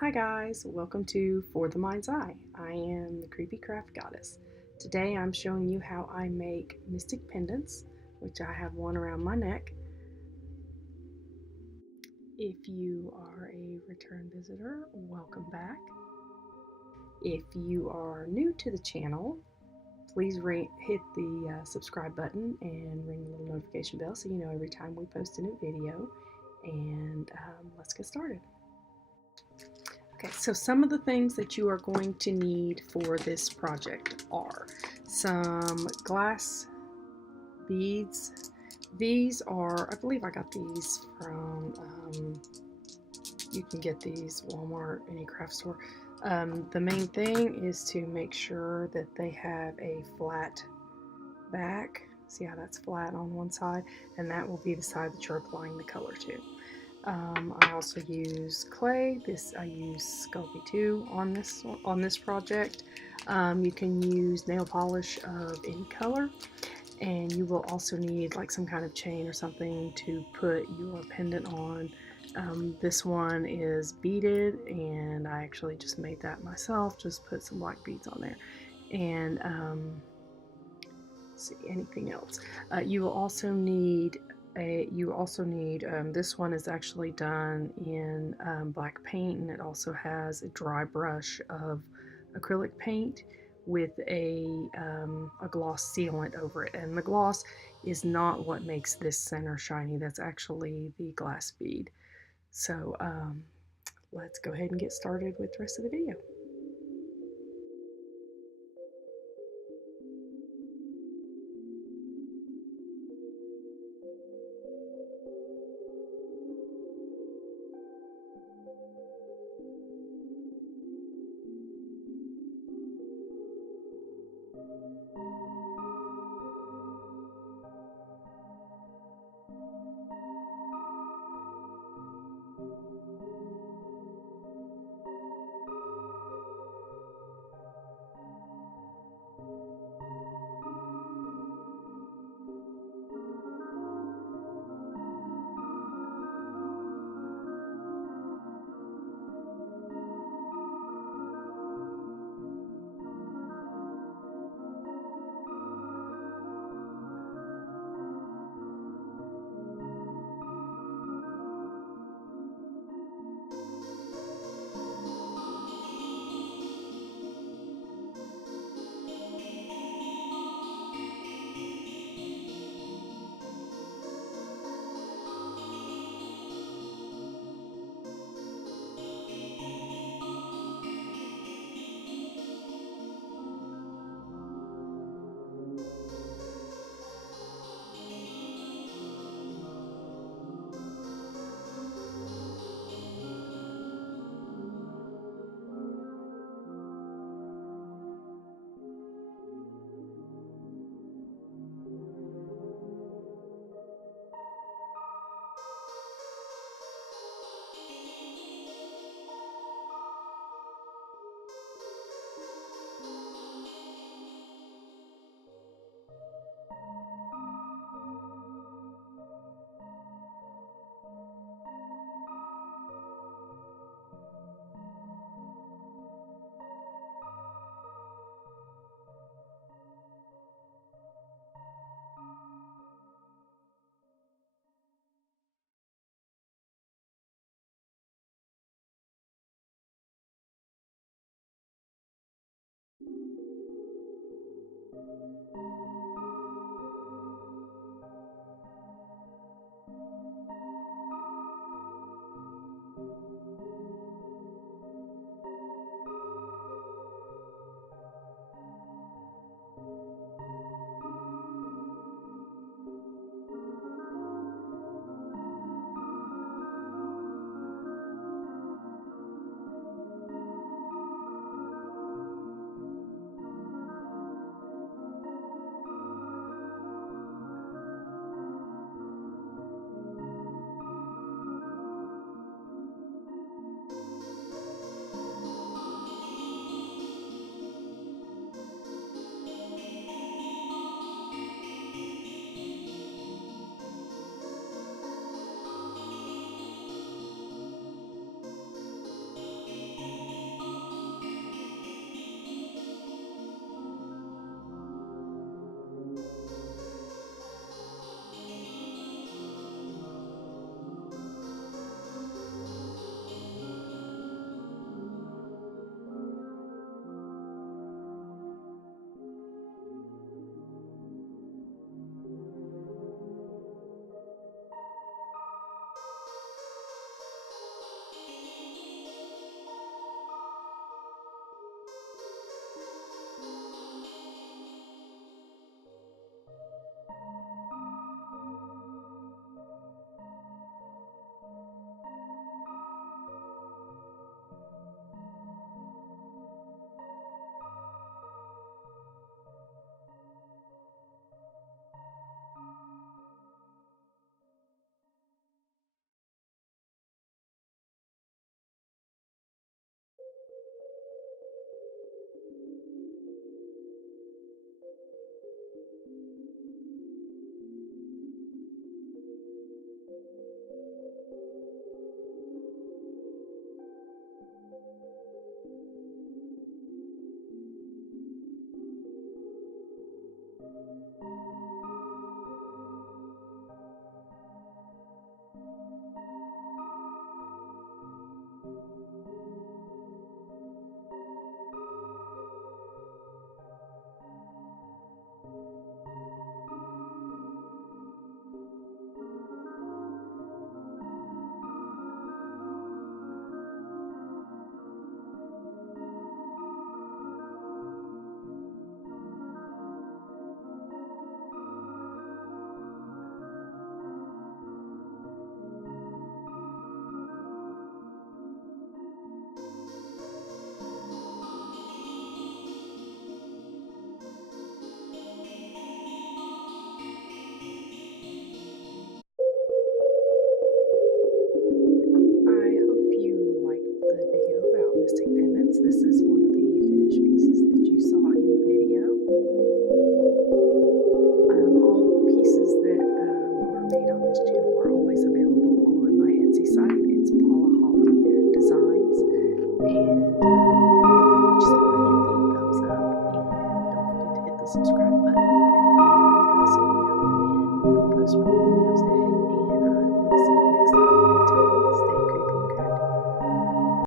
Hi guys, welcome to For the Mind's Eye. I am the Creepy Craft Goddess. Today I'm showing you how I make mystic pendants, which I have one around my neck. If you are a return visitor, welcome back. If you are new to the channel, please hit the subscribe button and ring the little notification bell so you know every time we post a new video. And let's get started. Okay, so some of the things that you are going to need for this project are some glass beads. These are, I believe I got these from, you can get these Walmart, any craft store. The main thing is to make sure that they have a flat back. See how that's flat on one side? And that will be the side that you're applying the color to. I also use clay. I use Sculpie 2 on this project. You can use nail polish of any color, and you will also need like some kind of chain or something to put your pendant on. This one is beaded, and I actually just made that myself. Just put some black beads on there, and let's see anything else. You will also need this one is actually done in black paint, and it also has a dry brush of acrylic paint with a gloss sealant over it. And the gloss is not what makes this center shiny. That's actually the glass bead. So let's go ahead and get started with the rest of the video.